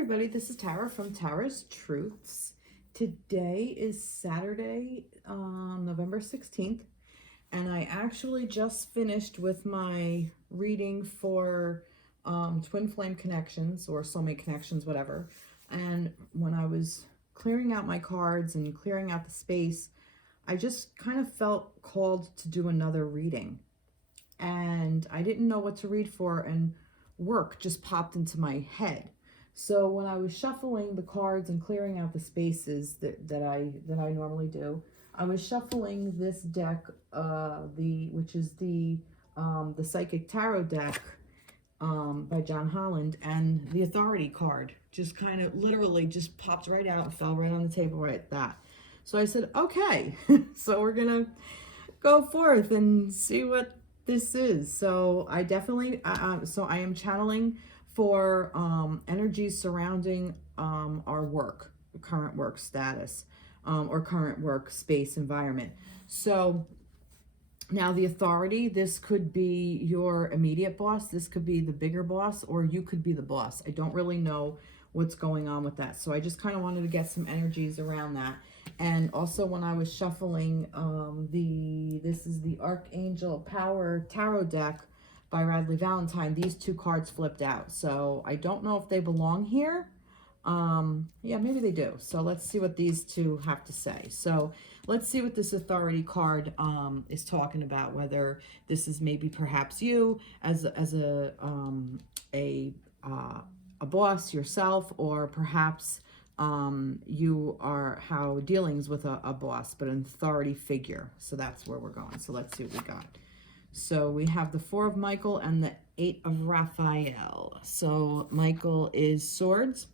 everybody, this is Tara from Tara's Truths. Today is Saturday, November 16th, and I actually just finished with my reading for Twin Flame Connections or Soulmate Connections, whatever. And when I was clearing out my cards and clearing out the space, I just kind of felt called to do another reading. And I didn't know what to read for, and work just popped into my head. So when I was shuffling the cards and clearing out the spaces that I normally do, I was shuffling this deck, which is the Psychic Tarot deck by John Holland, and the Authority card just kind of literally just popped right out and fell right on the table right at that. So I said, okay, so we're gonna go forth and see what this is. So I definitely, so I am channeling for energies surrounding our work, current work status, or current work space environment. So now the Authority, this could be your immediate boss, this could be the bigger boss, or you could be the boss. I don't really know what's going on with that. So I just kind of wanted to get some energies around that. And also when I was shuffling this is the Arcángel Power Tarot deck by Radleigh Valentine, these two cards flipped out. So I don't know if they belong here. Yeah, maybe they do. So let's see what these two have to say. So let's see what this Authority card is talking about, whether this is maybe perhaps you as a boss yourself, or perhaps you are how dealings with a boss, but an authority figure. So that's where we're going. So let's see what we got. So we have the Four of Michael and the Eight of Raphael. So Michael is swords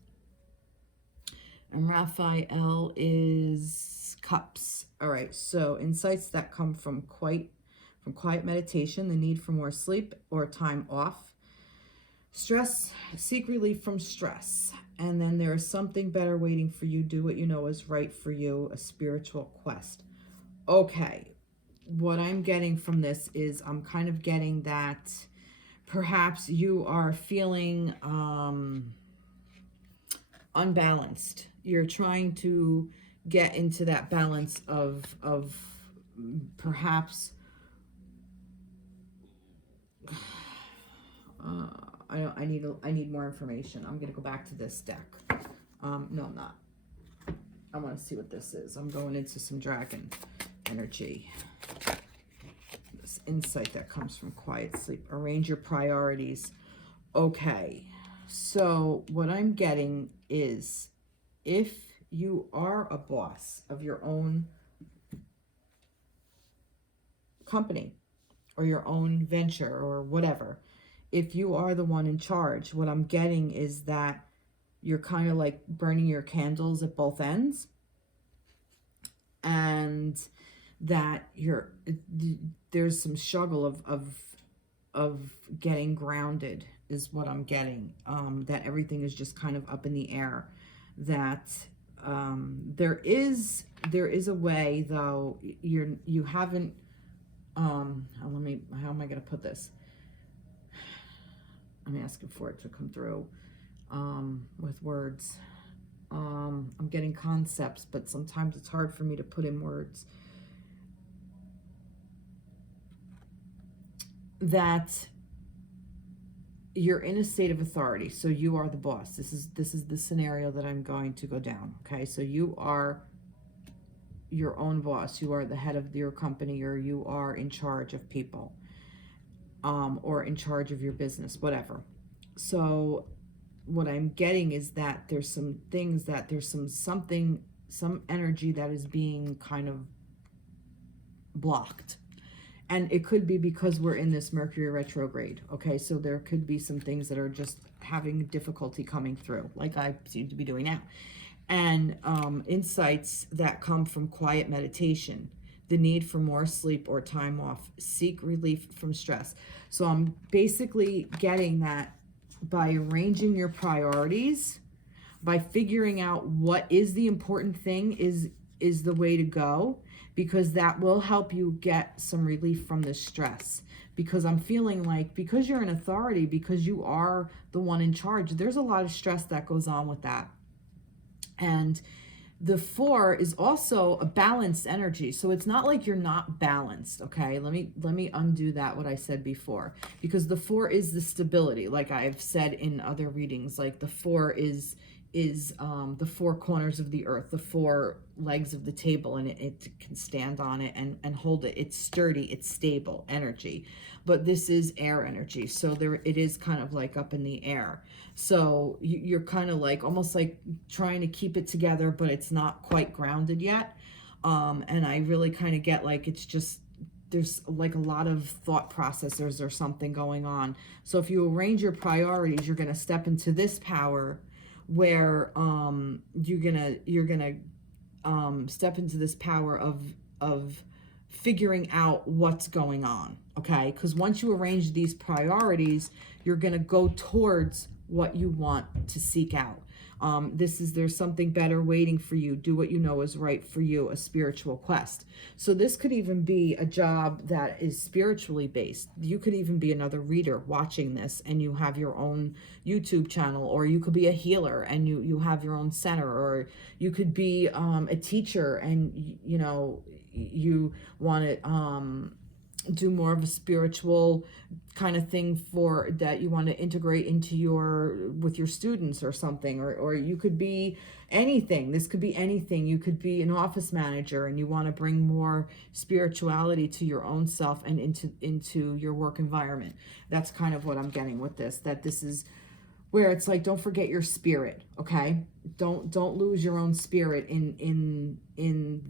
and Raphael is cups. All right, so insights that come from quiet meditation, the need for more sleep or time off. Stress, seek relief from stress. And then there is something better waiting for you. Do what you know is right for you, a spiritual quest. Okay, what I'm getting from this is I'm kind of getting that perhaps you are feeling unbalanced. You're trying to get into that balance of perhaps I need more information. I'm gonna go back to this deck. No, I'm not. I want to see what this is. I'm going into some dragon energy. This insight that comes from quiet sleep. Arrange your priorities. Okay, so what I'm getting is, if you are a boss of your own company or your own venture or whatever, if you are the one in charge, what I'm getting is that you're kind of like burning your candles at both ends, and that there's some struggle of getting grounded is what I'm getting. That everything is just kind of up in the air. That there is a way, though you haven't. How am I going to put this? I'm asking for it to come through with words. I'm getting concepts, but sometimes it's hard for me to put in words. That you're in a state of authority, so you are the boss. This is the scenario that I'm going to go down. Okay, so you are your own boss. You are the head of your company, or you are in charge of people. Or in charge of your business, whatever. So what I'm getting is that there's some things that there's some energy that is being kind of blocked. And it could be because we're in this Mercury retrograde. Okay, so there could be some things that are just having difficulty coming through, like I seem to be doing now. And insights that come from quiet meditation, the need for more sleep or time off, seek relief from stress. So I'm basically getting that by arranging your priorities, by figuring out what is the important thing is the way to go, because that will help you get some relief from the stress. because I'm feeling like, because you're in authority, because you are the one in charge, there's a lot of stress that goes on with that. And the 4 is also a balanced energy. So it's not like you're not balanced, okay? Let me undo that, what I said before. Because the 4 is the stability, like I've said in other readings. Like the 4 is the 4 corners of the earth, the 4 legs of the table, and it can stand on it and hold it. It's sturdy, it's stable energy. But this is air energy, so there it is kind of like up in the air. So you're kind of like almost like trying to keep it together, but it's not quite grounded yet. And I really kind of get like it's just, there's like a lot of thought processors or something going on. So if you arrange your priorities, you're going to step into this power where you're gonna step into this power of figuring out what's going on, okay? Because once you arrange these priorities, you're gonna go towards what you want to seek out. There's something better waiting for you. Do what you know is right for you, a spiritual quest. So this could even be a job that is spiritually based. You could even be another reader watching this and you have your own YouTube channel, or you could be a healer and you have your own center, or you could be a teacher and you want to do more of a spiritual kind of thing for that you want to integrate into with your students or something, or you could be anything. This could be anything. You could be an office manager and you want to bring more spirituality to your own self and into your work environment. That's kind of what I'm getting with this, that this is where it's like, don't forget your spirit, okay? Don't lose your own spirit in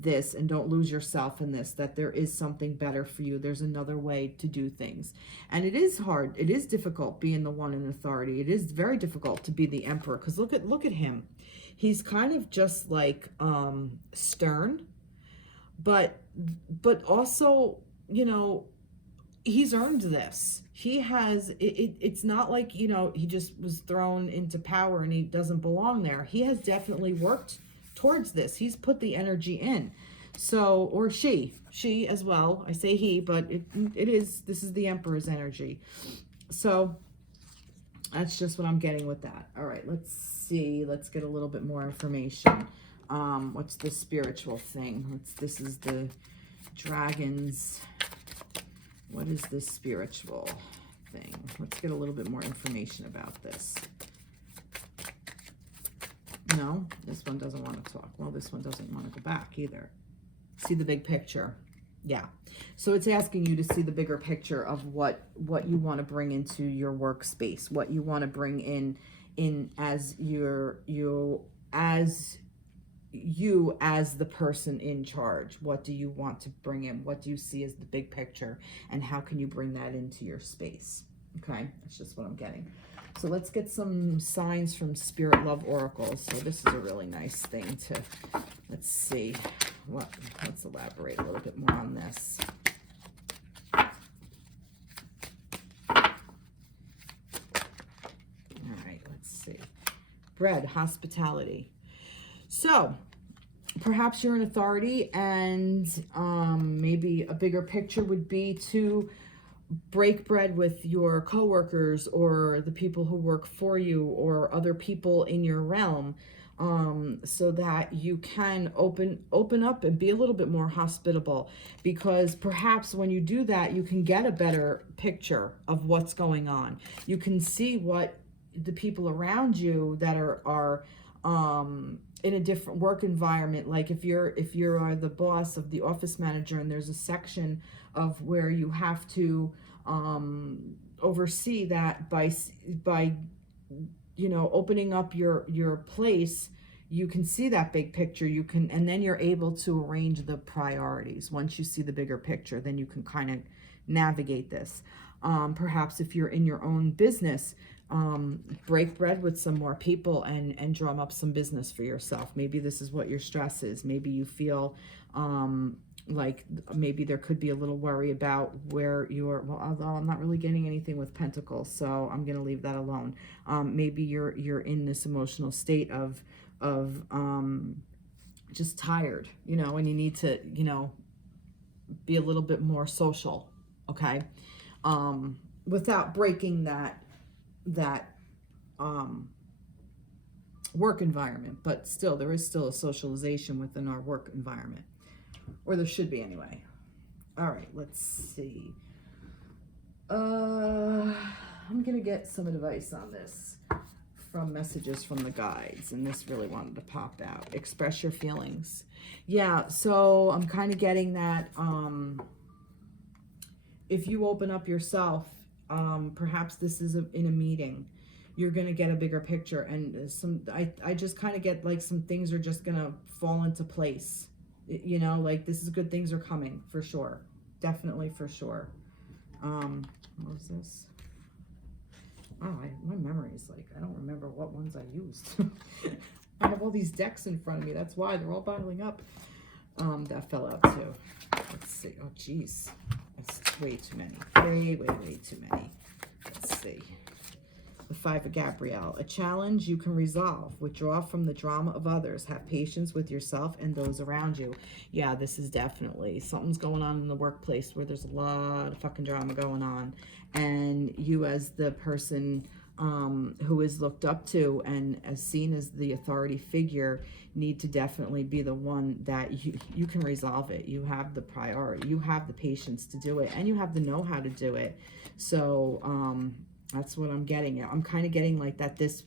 this, and don't lose yourself in this, that there is something better for you. There's another way to do things. And it is hard. It is difficult being the one in authority. It is very difficult to be the emperor, because look at him. He's kind of just like stern, but also, he's earned this. He has, it's not like, he just was thrown into power and he doesn't belong there. He has definitely worked towards this. He's put the energy in. So, or she as well. I say he, but this is the emperor's energy. So that's just what I'm getting with that. All right, let's see. Let's get a little bit more information. What's the spiritual thing? This is the dragons. What is this spiritual thing? Let's get a little bit more information about this. No, this one doesn't want to talk. Well, this one doesn't want to go back either. See the big picture. Yeah. So it's asking you to see the bigger picture of what you want to bring into your workspace, what you want to bring in as you as the person in charge. What do you want to bring in? What do you see as the big picture, and how can you bring that into your space? Okay, that's just what I'm getting. So let's get some signs from Spirit Love Oracles. So this is a really nice thing to, let's see, let's elaborate a little bit more on this. All right, let's see. Bread, hospitality. So perhaps you're in authority, and maybe a bigger picture would be to break bread with your coworkers or the people who work for you or other people in your realm, so that you can open up and be a little bit more hospitable, because perhaps when you do that, you can get a better picture of what's going on. You can see what the people around you that are in a different work environment, like if you're the boss of the office manager and there's a section of where you have to oversee that by opening up your place, you can see that big picture. And then you're able to arrange the priorities. Once you see the bigger picture, then you can kind of navigate this. Perhaps if you're in your own business, break bread with some more people and drum up some business for yourself. Maybe this is what your stress is. Maybe you feel like maybe there could be a little worry about where although I'm not really getting anything with pentacles, so I'm going to leave that alone. Maybe you're in this emotional state of just tired, and you need to, be a little bit more social. Okay. without breaking that work environment. But still, there is still a socialization within our work environment, or there should be anyway. All right, let's see. I'm gonna get some advice on this from messages from the guides, and this really wanted to pop out. Express your feelings. Yeah, so I'm kind of getting that if you open up yourself, perhaps this is in a meeting, you're going to get a bigger picture, and I just kind of get like some things are just going to fall into place. You know, like this is good, things are coming for sure. Definitely for sure. What was this? Oh, my memory is like, I don't remember what ones I used. I have all these decks in front of me. That's why they're all piling up. That fell out too. Let's see. Oh, geez. That's way too many. Way too many. Let's see. The Five of Gabrielle. A challenge you can resolve. Withdraw from the drama of others. Have patience with yourself and those around you. Yeah, this is definitely something's going on in the workplace where there's a lot of fucking drama going on. And you as the person who is looked up to and as seen as the authority figure need to definitely be the one that you can resolve it. You have the priority. You have the patience to do it. And you have the know-how to do it. So, that's what I'm getting at. I'm kind of getting like that this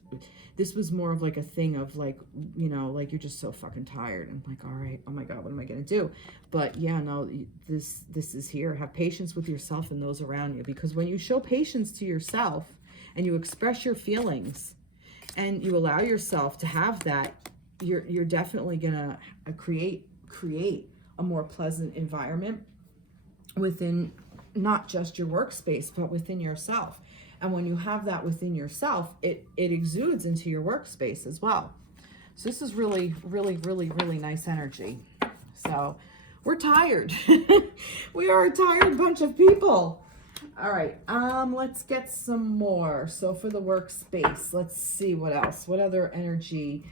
was more of like a thing of like, you know, like you're just so fucking tired. I'm like, all right, oh my God, what am I going to do? But yeah, no, this is here. Have patience with yourself and those around you. Because when you show patience to yourself and you express your feelings and you allow yourself to have that, you're definitely going to create a more pleasant environment within not just your workspace, but within yourself. And when you have that within yourself, it exudes into your workspace as well. So this is really, really, really, really nice energy. So we're tired. We are a tired bunch of people. All right, let's get some more. So for the workspace, let's see what else. What other energy,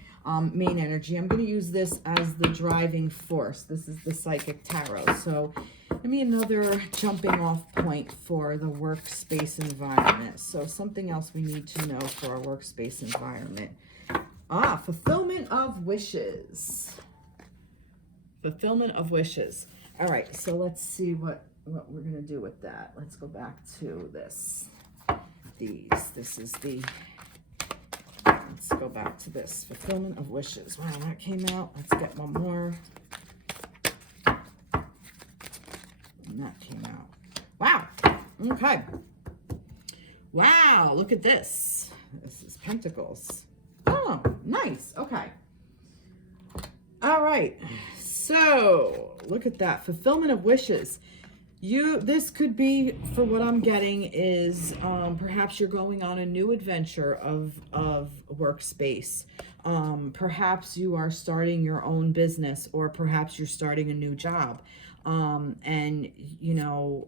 main energy. I'm going to use this as the driving force. This is the Psychic Tarot. So give me another jumping off point for the workspace environment. So something else we need to know for our workspace environment. Fulfillment of wishes. Fulfillment of wishes. All right, so let's see what we're going to do with that. Let's go back to this. This is the... Let's go back to this. Fulfillment of wishes. Wow, that came out. Let's get one more. And that came out. Wow. Okay. Wow, look at this. This is Pentacles. Oh, nice. Okay. All right. So, look at that. Fulfillment of wishes. This could be, for what I'm getting, is perhaps you're going on a new adventure of workspace. Perhaps you are starting your own business, or perhaps you're starting a new job. And, you know,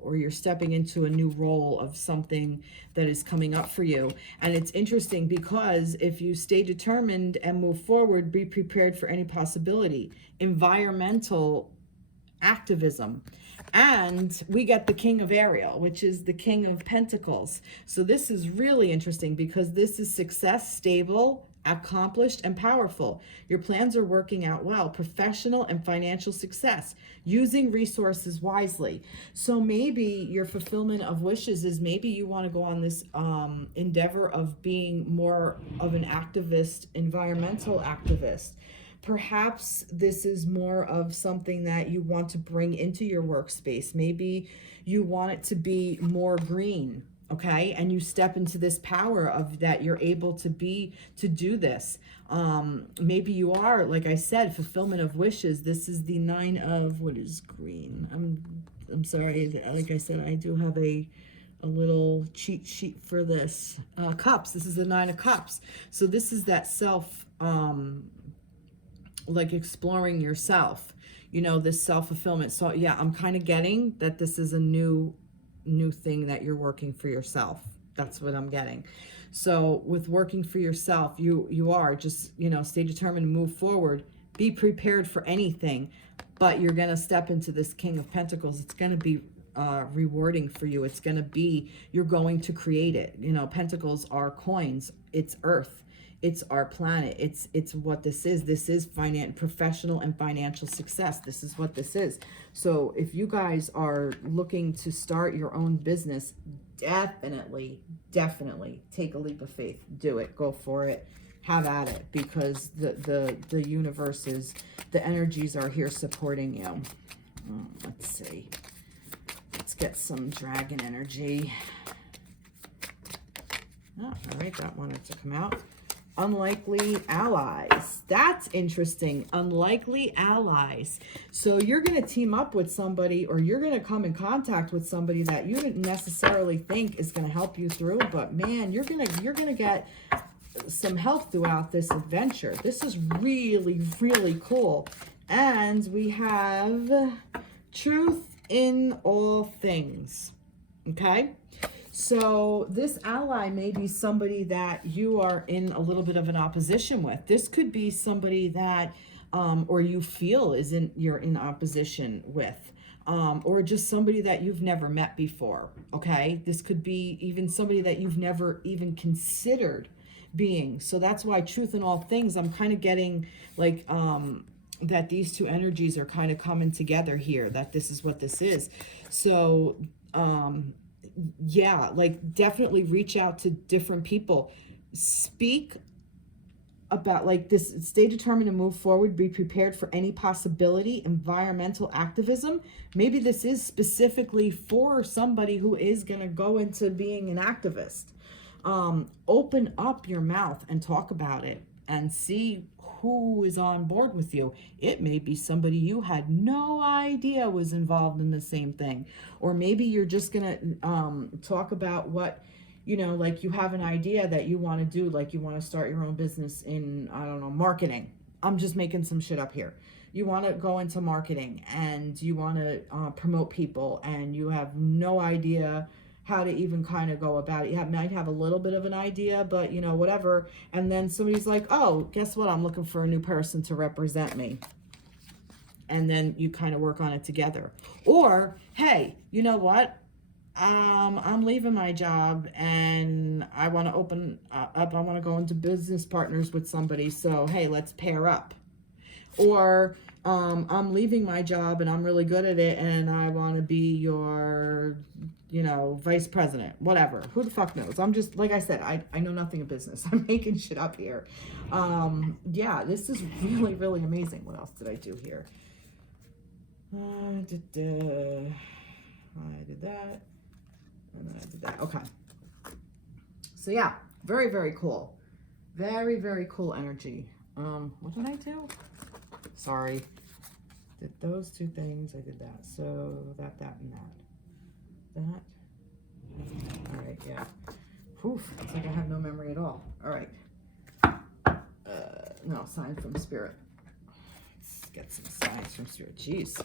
or you're stepping into a new role of something that is coming up for you. And it's interesting because if you stay determined and move forward, be prepared for any possibility. Environmental activism. And we get the King of Ariel, which is the King of Pentacles. So this is really interesting because this is success, stable, accomplished, and powerful. Your plans are working out well. Professional and financial success. Using resources wisely. So maybe your fulfillment of wishes is maybe you want to go on this endeavor of being more of an activist, environmental activist. Perhaps this is more of something that you want to bring into your workspace. Maybe you want it to be more green, okay? And you step into this power of that you're able to do this. Maybe you are, like I said, fulfillment of wishes. This is the 9 of, what is green? I'm sorry, like I said, I do have a little cheat sheet for this. Cups, this is the 9 of Cups. So this is that self, like exploring yourself, you know, this self-fulfillment. So yeah, I'm kind of getting that this is a new thing that you're working for yourself. That's what I'm getting. So with working for yourself, you are just, you know, stay determined, move forward, be prepared for anything, but you're going to step into this King of Pentacles. It's going to be rewarding for you. It's going to be, you're going to create it. You know, pentacles are coins. It's earth. It's our planet. It's what this is. This is professional and financial success. This is what this is. So if you guys are looking to start your own business, definitely take a leap of faith. Do it. Go for it. Have at it, because the universe is, the energies are here supporting you. Let's see. Let's get some dragon energy. Oh, all right, that wanted to come out. Unlikely allies. That's interesting. Unlikely allies. So you're going to team up with somebody, or you're going to come in contact with somebody that you didn't necessarily think is going to help you through, but man, you're going to get some help throughout this adventure. This is really, really cool. And we have truth in all things. Okay? So this ally may be somebody that you are in a little bit of an opposition with. This could be somebody that, or you feel you're in opposition with, or just somebody that you've never met before. Okay. This could be even somebody that you've never even considered being. So that's why truth in all things, I'm kind of getting like, that these two energies are kind of coming together here, that this is what this is. So, yeah, like definitely reach out to different people. Speak about like this, stay determined to move forward, be prepared for any possibility. Environmental activism. Maybe this is specifically for somebody who is going to go into being an activist. Open up your mouth and talk about it and see who is on board with you. It may be somebody you had no idea was involved in the same thing. Or maybe you're just gonna talk about what, you know, like you have an idea that you want to do, like you want to start your own business in, I don't know, marketing. I'm just making some shit up here. You want to go into marketing and you want to promote people, and you have no idea how to even kind of go about it. You might have a little bit of an idea, but you know, whatever. And then somebody's like, oh, guess what? I'm looking for a new person to represent me. And then you kind of work on it together. Or, hey, you know what? I'm leaving my job and I want to open up. I want to go into business partners with somebody. So, hey, let's pair up. Or, I'm leaving my job and I'm really good at it and I want to be your, you know, vice president, whatever. Who the fuck knows? I'm just, like I said, I know nothing of business. I'm making shit up here. Yeah, this is really, really amazing. What else did I do here? I did that. And then I did that. Okay. So yeah, very, very cool. Very, very cool energy. What did I do? Sorry. Did those two things. I did that. So that, and that. All right, yeah. Whew, it's like I have no memory at all. All right. No, sign from spirit. Let's get some signs from spirit. Jeez.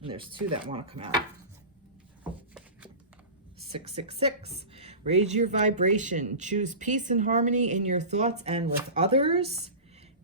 And there's two that want to come out. 666. Raise your vibration. Choose peace and harmony in your thoughts and with others.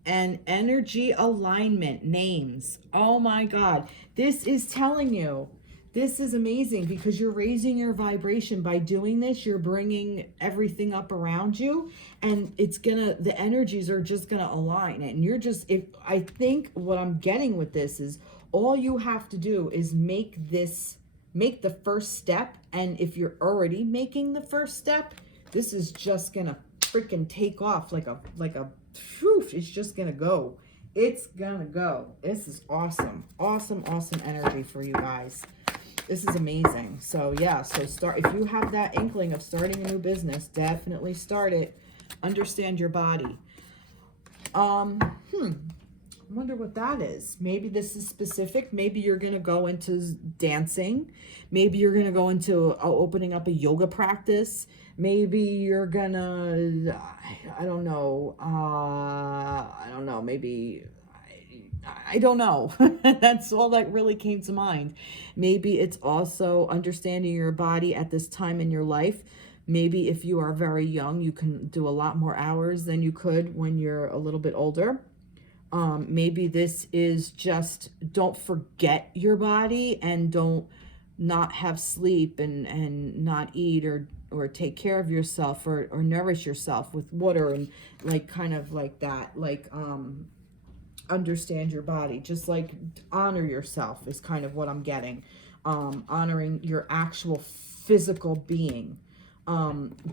And energy alignment. Names. Oh my God. This is telling you. This is amazing because you're raising your vibration by doing this. You're bringing everything up around you, and the energies are just gonna align. And you're just, I think what I'm getting with this is all you have to do is make the first step. And if you're already making the first step, this is just gonna freaking take off like a whew, it's just gonna go. It's gonna go. This is awesome. Awesome, awesome energy for you guys. This is amazing. So yeah, so if you have that inkling of starting a new business, definitely start it. Understand your body. I wonder what that is. Maybe this is specific. Maybe you're going to go into dancing. Maybe you're going to go into opening up a yoga practice. Maybe you're going to, I don't know. Maybe, I don't know. That's all that really came to mind. Maybe it's also understanding your body at this time in your life. Maybe if you are very young, you can do a lot more hours than you could when you're a little bit older. Maybe this is just don't forget your body and don't not have sleep and not eat or take care of yourself or nourish yourself with water and like kind of like that, like understand your body, just like honor yourself is kind of what I'm getting. Honoring your actual physical being,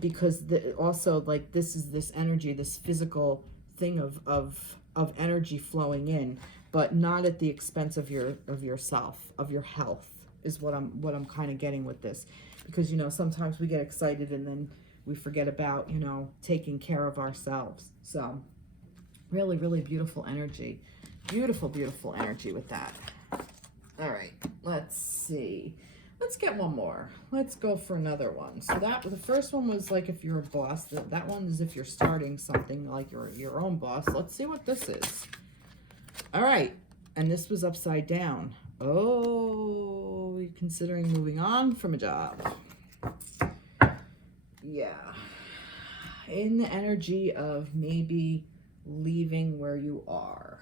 because also like this is this energy, this physical thing of energy flowing in, but not at the expense of yourself, of your health, is what I'm kind of getting with this. Because sometimes we get excited and then we forget about taking care of ourselves. So really, really beautiful energy. Beautiful, beautiful energy with that. All right, let's see. Let's get one more. Let's go for another one. So the first one was like if you're a boss. That one is if you're starting something, like your own boss. Let's see what this is. All right, and this was upside down. Oh, you're considering moving on from a job. Yeah. In the energy of maybe leaving where you are.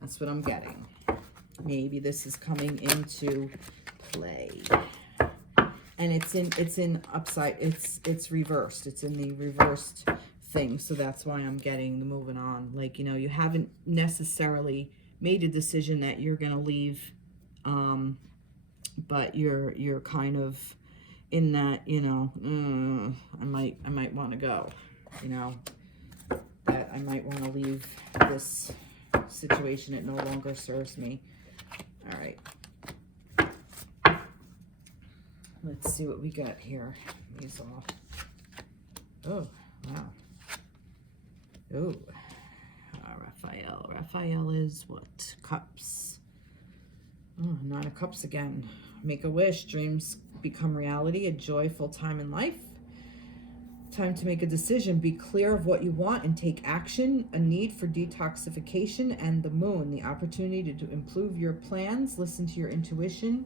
That's what I'm getting. Maybe this is coming into play. And it's in upside, it's reversed. It's in the reversed thing. So that's why I'm getting the moving on. Like, you haven't necessarily made a decision that you're going to leave, but you're kind of in that, I might want to go, that I might want to leave this situation. It no longer serves me. All right. Let's see what we got here. These all. Oh, wow. Oh, Raphael. Raphael is what? Cups. Oh, Nine of Cups again. Make a wish. Dreams become reality. A joyful time in life. Time to make a decision. Be clear of what you want and take action. A need for detoxification. And the Moon. The opportunity to improve your plans. Listen to your intuition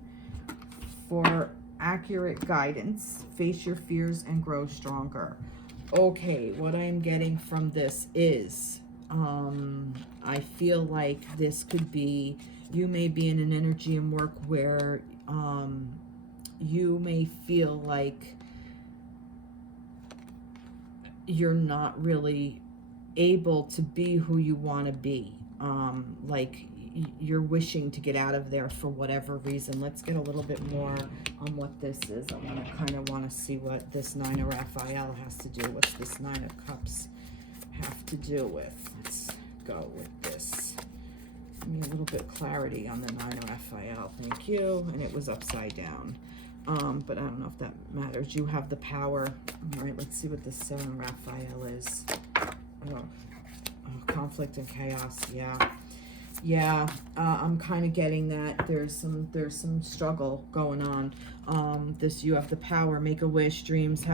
for accurate guidance. Face your fears and grow stronger. Okay, what I'm getting from this is, I feel like this could be, you may be in an energy and work where you may feel like you're not really able to be who you want to be. Like you're wishing to get out of there for whatever reason. Let's get a little bit more on what this is. I kind of want to see what this Nine of Raphael has to do. What's this Nine of Cups have to do with? Let's go with this. Give me a little bit of clarity on the Nine of Raphael. Thank you. And it was upside down. But I don't know if that matters. You have the power. All right, let's see what this Seven of Raphael is. Oh, conflict and chaos. Yeah, I'm kind of getting that there's some struggle going on. This, you have the power, make a wish, dreams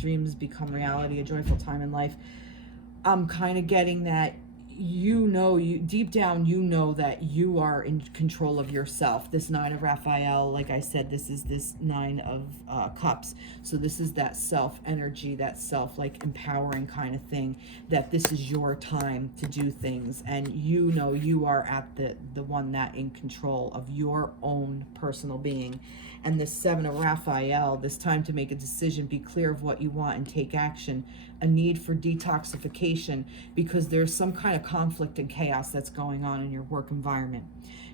dreams become reality, a joyful time in life. I'm kind of getting that you deep down that you are in control of yourself. This Nine of Raphael, like I said, this is this Nine of Cups. So this is that self energy, that self like empowering kind of thing, that this is your time to do things, and you are at the one that in control of your own personal being. And this Seven of Raphael, this time to make a decision, be clear of what you want and take action. A need for detoxification, because there's some kind of conflict and chaos that's going on in your work environment.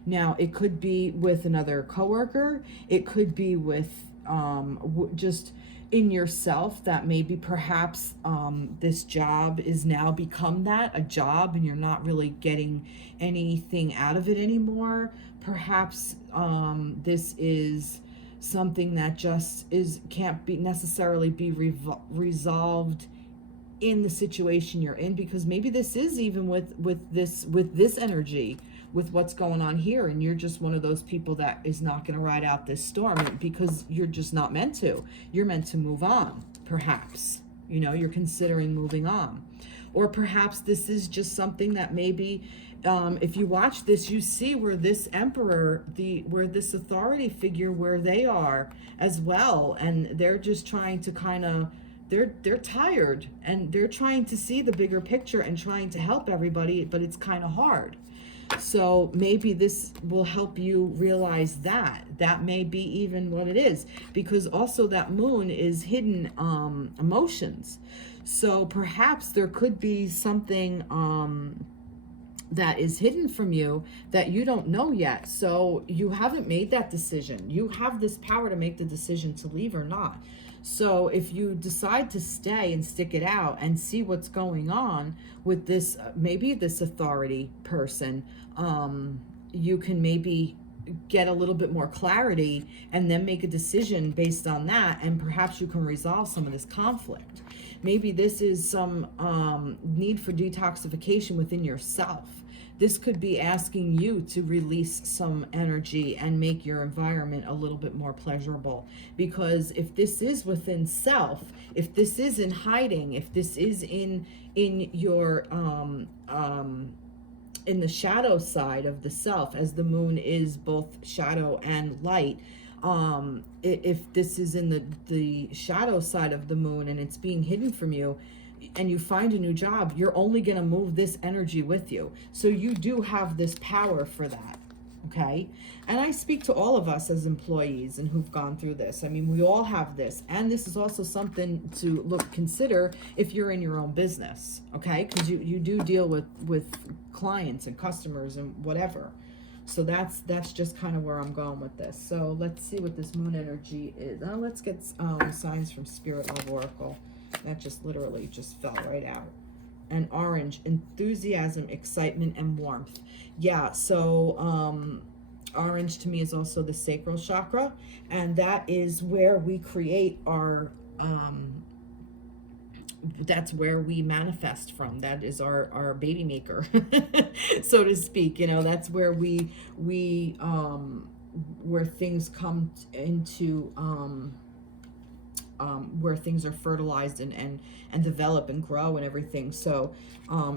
Now, it could be with another coworker. It could be with just in yourself, that maybe perhaps this job is now become a job and you're not really getting anything out of it anymore. Perhaps this is something that just can't be necessarily be resolved in the situation you're in, because maybe this is even with this energy, with what's going on here, and you're just one of those people that is not going to ride out this storm because you're just not meant to. You're meant to move on. Perhaps you're considering moving on, or perhaps this is just something that maybe if you watch this, you see where this emperor, where this authority figure, where they are as well, and they're just trying to kind of, they're tired and they're trying to see the bigger picture and trying to help everybody, but it's kind of hard. So maybe this will help you realize that. That may be even what it is, because also that moon is hidden emotions. So perhaps there could be something that is hidden from you that you don't know yet. So you haven't made that decision. You have this power to make the decision to leave or not. So if you decide to stay and stick it out and see what's going on with this, maybe this authority person, you can maybe get a little bit more clarity and then make a decision based on that, and perhaps you can resolve some of this conflict. Maybe this is some need for detoxification within yourself. This could be asking you to release some energy and make your environment a little bit more pleasurable. Because if this is within self, if this is in hiding, if this is in your in the shadow side of the self, as the moon is both shadow and light, if this is in the shadow side of the moon and it's being hidden from you, and you find a new job, you're only going to move this energy with you. So you do have this power for that. Okay. And I speak to all of us as employees and who've gone through this. I mean, we all have this. And this is also something to consider if you're in your own business. Okay. Because you do deal with clients and customers and whatever. So that's just kind of where I'm going with this. So let's see what this moon energy is. Now let's get signs from Spirit Love Oracle. That just literally just fell right out. And orange, enthusiasm, excitement, and warmth. Yeah, so orange to me is also the sacral chakra, and that is where we create our that's where we manifest from. That is our baby maker, so to speak. You know, that's where we where things come into where things are fertilized and develop and grow and everything. So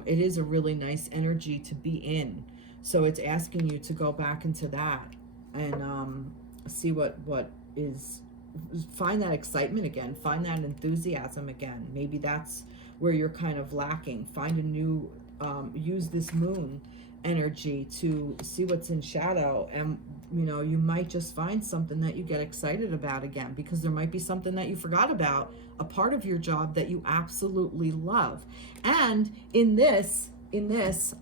it is a really nice energy to be in. So it's asking you to go back into that and see what is, find that excitement again, find that enthusiasm again. Maybe that's where you're kind of lacking. Find a new, use this moon energy to see what's in shadow, and you know, you might just find something that you get excited about again, because there might be something that you forgot about, a part of your job that you absolutely love. And in this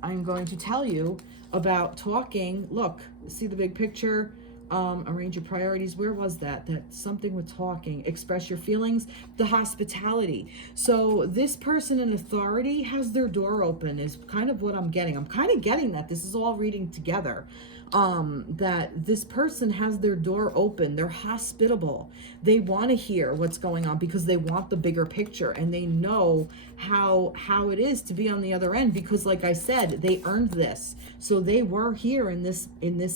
I'm going to tell you about talking. Look, see the big picture, arrange your priorities. Where was that something with talking, express your feelings, the hospitality. So this person in authority has their door open is kind of what I'm getting. I'm kind of getting that this is all reading together, that this person has their door open. They're hospitable. They want to hear what's going on because they want the bigger picture, and they know how it is to be on the other end, because like I said, they earned this. So they were here in this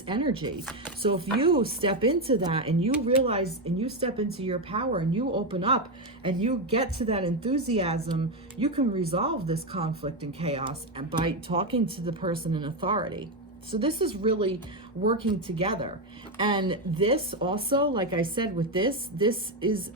energy. So if you step into that and you realize and you step into your power and you open up and you get to that enthusiasm, you can resolve this conflict and chaos, and by talking to the person in authority. So this is really working together. And this also, like I said, with this is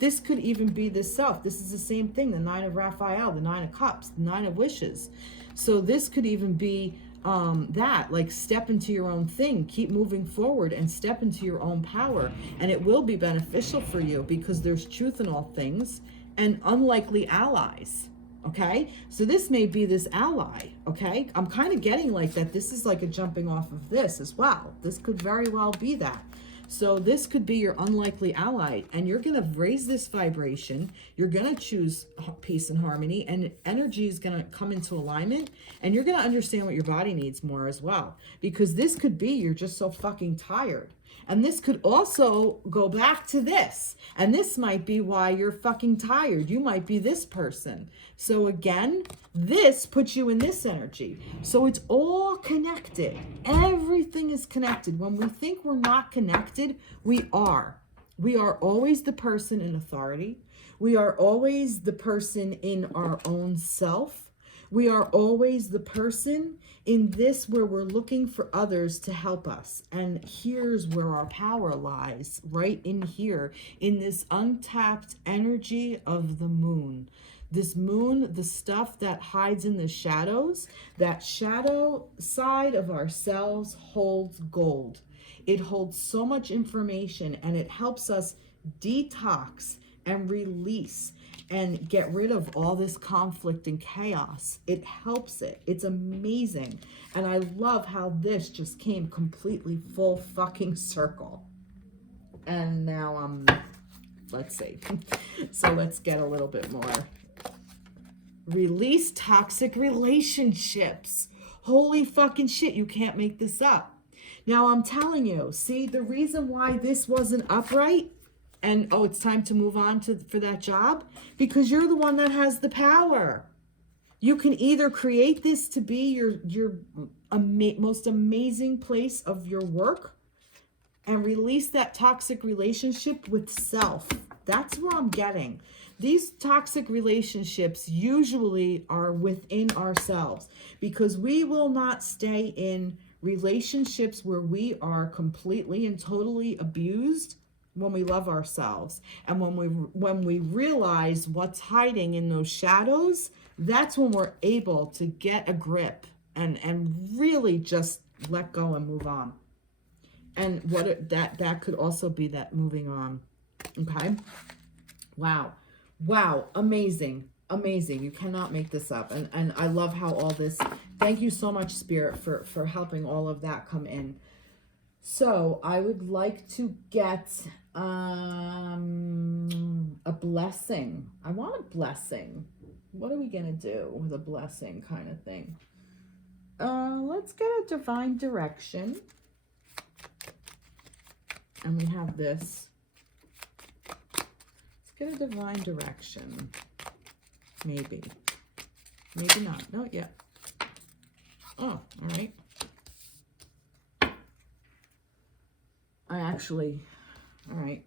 this could even be the self. This is the same thing, the 9 of Raphael, the 9 of Cups, the 9 of Wishes. So this could even be that, like, step into your own thing, keep moving forward and step into your own power. And it will be beneficial for you because there's truth in all things and unlikely allies. Okay, so this may be this ally. Okay, I'm kind of getting like that. This is like a jumping off of this as well. This could very well be that. So this could be your unlikely ally, and you're going to raise this vibration. You're going to choose peace and harmony, and energy is going to come into alignment, and you're going to understand what your body needs more as well, because this could be you're just so fucking tired. And this could also go back to this. And this might be why you're fucking tired. You might be this person. So again, this puts you in this energy. So it's all connected. Everything is connected. When we think we're not connected, we are. We are always the person in authority. We are always the person in our own self. We are always the person in this where we're looking for others to help us. And here's where our power lies, right in here, in this untapped energy of the moon. This moon, the stuff that hides in the shadows, that shadow side of ourselves holds gold. It holds so much information, and it helps us detox and release and get rid of all this conflict and chaos. It helps it. It's amazing. And I love how this just came completely full fucking circle. And now let's see. So let's get a little bit more. Release toxic relationships. Holy fucking shit, you can't make this up. Now I'm telling you, see, the reason why this wasn't upright and, oh, it's time to move on for that job, because you're the one that has the power. You can either create this to be your most amazing place of your work and release that toxic relationship with self. That's what I'm getting. These toxic relationships usually are within ourselves, because we will not stay in relationships where we are completely and totally abused when we love ourselves. And when we realize what's hiding in those shadows, that's when we're able to get a grip and really just let go and move on. And that could also be that moving on. Okay? Wow, amazing. You cannot make this up. And I love how all this, thank you so much, Spirit, for helping all of that come in. So I would like to get a blessing. I want a blessing. What are we going to do with a blessing kind of thing? Let's get a divine direction. And we have this. Get a divine direction. Maybe not. No, yeah. Oh, all right. All right.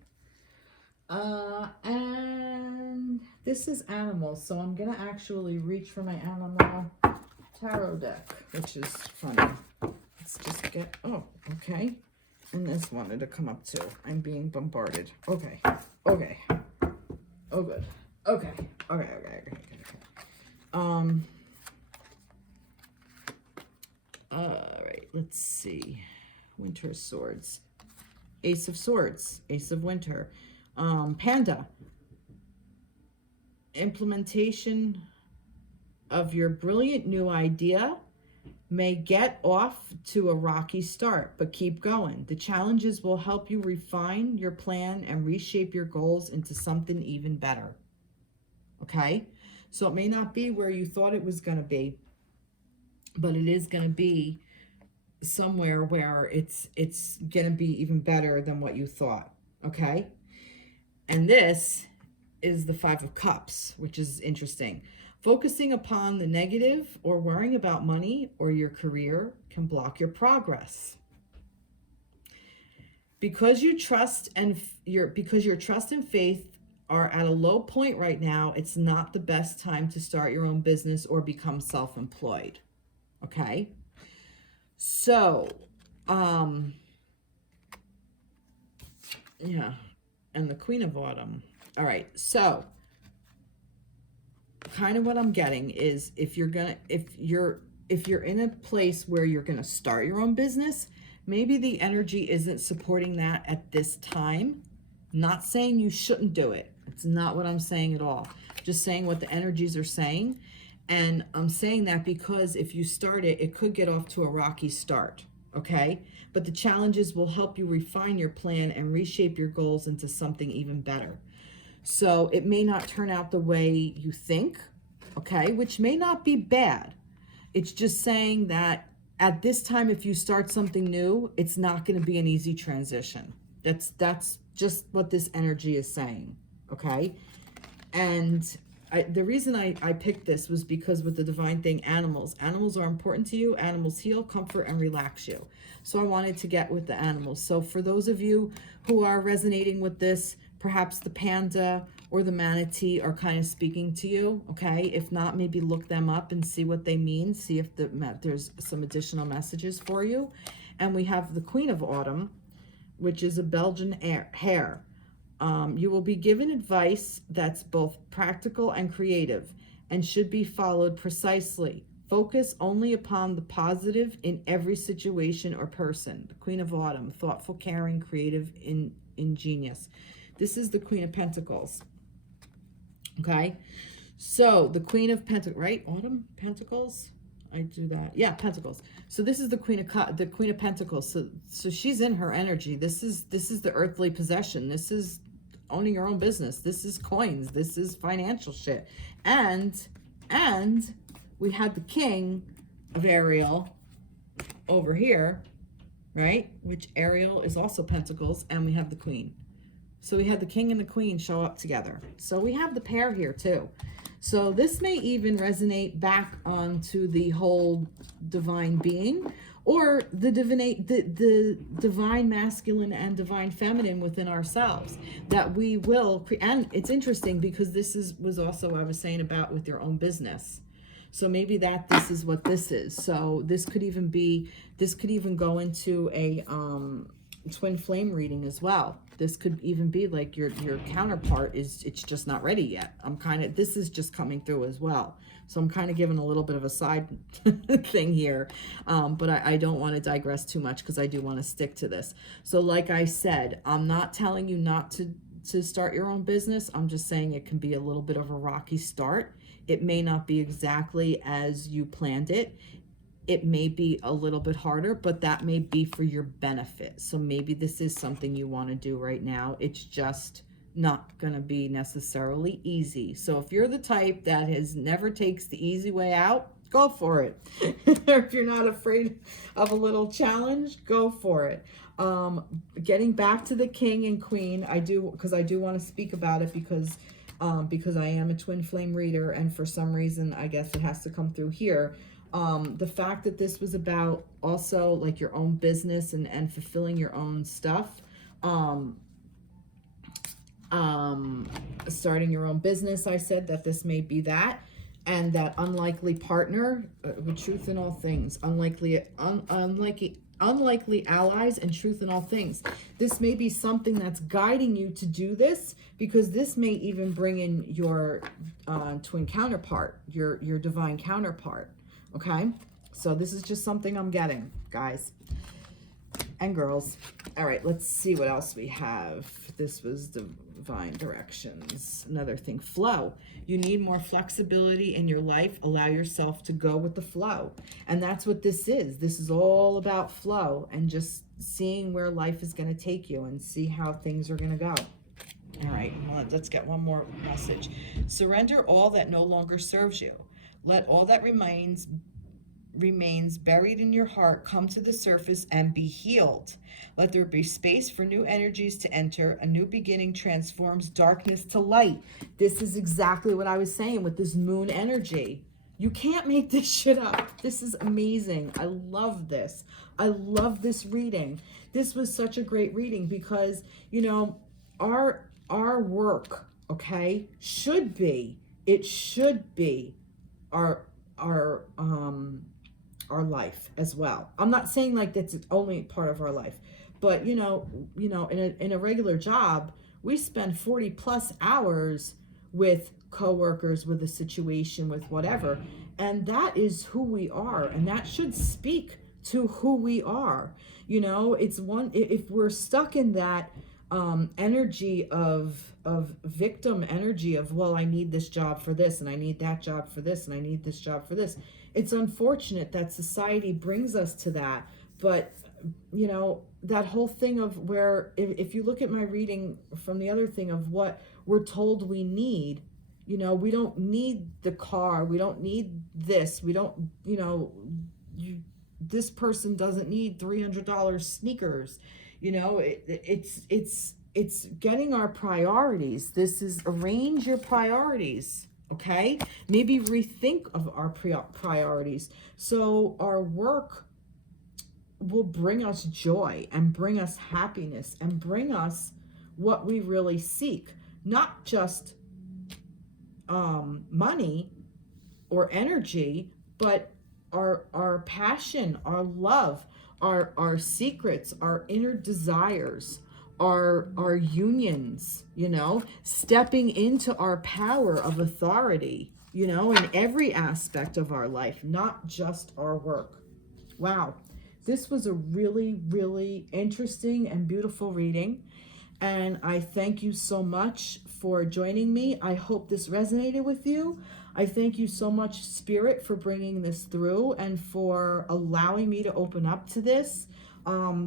And this is animals, so I'm gonna actually reach for my animal tarot deck, which is funny. Let's just get, oh, okay. And this wanted to come up too. I'm being bombarded. Okay. Oh, good. Okay. All right, let's see. Winter of Swords. Ace of Swords. Ace of Winter. Panda. Implementation of your brilliant new idea may get off to a rocky start, but keep going. The challenges will help you refine your plan and reshape your goals into something even better. Okay? So it may not be where you thought it was going to be, but it is going to be somewhere where it's going to be even better than what you thought. Okay? And this is the Five of Cups, which is interesting. Focusing upon the negative or worrying about money or your career can block your progress. Because your trust and faith are at a low point right now, it's not the best time to start your own business or become self-employed. Okay? So, yeah, and the Queen of Autumn. All right, so kind of what I'm getting is if you're in a place where you're gonna start your own business, maybe the energy isn't supporting that at this time. Not saying you shouldn't do it. It's not what I'm saying at all. Just saying what the energies are saying. And I'm saying that because if you start it, it could get off to a rocky start, okay? But the challenges will help you refine your plan and reshape your goals into something even better. So it may not turn out the way you think, okay? Which may not be bad. It's just saying that at this time, if you start something new, it's not going to be an easy transition. That's just what this energy is saying, okay? And the reason I picked this was because with the divine thing, animals are important to you. Animals heal, comfort, and relax you. So I wanted to get with the animals. So for those of you who are resonating with this, perhaps the panda or the manatee are kind of speaking to you, okay? If not, maybe look them up and see what they mean. See if there's some additional messages for you. And we have the Queen of Autumn, which is a Belgian hare. You will be given advice that's both practical and creative and should be followed precisely. Focus only upon the positive in every situation or person. The Queen of Autumn, thoughtful, caring, creative, ingenious. This is the Queen of Pentacles. Okay, so the Queen of Pentacles, right? Autumn, Pentacles. I do that. Yeah, Pentacles. So this is the Queen of Pentacles. So she's in her energy. This is the earthly possession. This is owning your own business. This is coins. This is financial shit. And we had the King of Ariel over here, right? Which Ariel is also Pentacles, and we have the Queen. So we had the King and the Queen show up together. So we have the pair here too. So this may even resonate back onto the whole divine being, or the divine masculine and divine feminine within ourselves, that we will and it's interesting because this was also what I was saying about with your own business. So maybe this is what this is. So this could even go into a twin flame reading as well. This could even be like your counterpart it's just not ready yet. This is just coming through as well. So I'm kind of giving a little bit of a side thing here. But I don't want to digress too much because I do want to stick to this. So like I said, I'm not telling you not to start your own business. I'm just saying it can be a little bit of a rocky start. It may not be exactly as you planned it. It may be a little bit harder, but that may be for your benefit. So maybe this is something you want to do right now. It's just not going to be necessarily easy. So if you're the type that never takes the easy way out, go for it. Or if you're not afraid of a little challenge, go for it. Getting back to the King and Queen, I do want to speak about it because I am a twin flame reader, and for some reason, I guess it has to come through here. The fact that this was about also like your own business and fulfilling your own stuff, starting your own business, I said that this may be that, and that unlikely partner, with truth in all things, unlikely allies and truth in all things. This may be something that's guiding you to do this, because this may even bring in your twin counterpart, your divine counterpart. Okay, so this is just something I'm getting, guys and girls. All right, let's see what else we have. This was divine directions. Another thing, flow. You need more flexibility in your life. Allow yourself to go with the flow. And that's what this is. This is all about flow and just seeing where life is going to take you and see how things are going to go. All right, let's get one more message. Surrender all that no longer serves you. Let all that remains buried in your heart come to the surface and be healed. Let there be space for new energies to enter. A new beginning transforms darkness to light. This is exactly what I was saying with this moon energy. You can't make this shit up. This is amazing. I love this. I love this reading. This was such a great reading because, you know, our work, okay, should be our life as well. I'm not saying like that's only part of our life, but you know, in a regular job, we spend 40 plus hours with coworkers, with a situation, with whatever, and that is who we are, and that should speak to who we are. You know, it's one, if we're stuck in that energy of victim energy of, well, I need this job for this, and I need that job for this, and I need this job for this. It's unfortunate that society brings us to that. But, you know, that whole thing of where, if you look at my reading from the other thing of what we're told we need, you know, we don't need the car, we don't need this, we don't, you know, this person doesn't need $300 sneakers. You know, it's getting our priorities. This is arrange your priorities, okay? Maybe rethink of our priorities so our work will bring us joy and bring us happiness and bring us what we really seek, not just money or energy, but our passion, our love, our secrets, our inner desires, our unions, you know, stepping into our power of authority, you know, in every aspect of our life, not just our work. Wow. This was a really, really interesting and beautiful reading. And I thank you so much for joining me. I hope this resonated with you. I thank you so much, Spirit, for bringing this through and for allowing me to open up to this.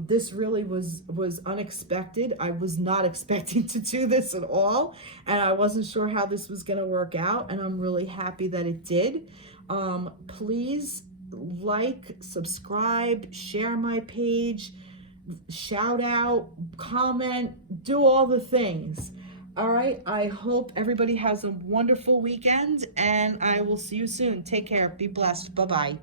This really was unexpected. I was not expecting to do this at all, and I wasn't sure how this was going to work out, and I'm really happy that it did. Please like, subscribe, share my page, shout out, comment, do all the things. All right, I hope everybody has a wonderful weekend, and I will see you soon. Take care. Be blessed. Bye-bye.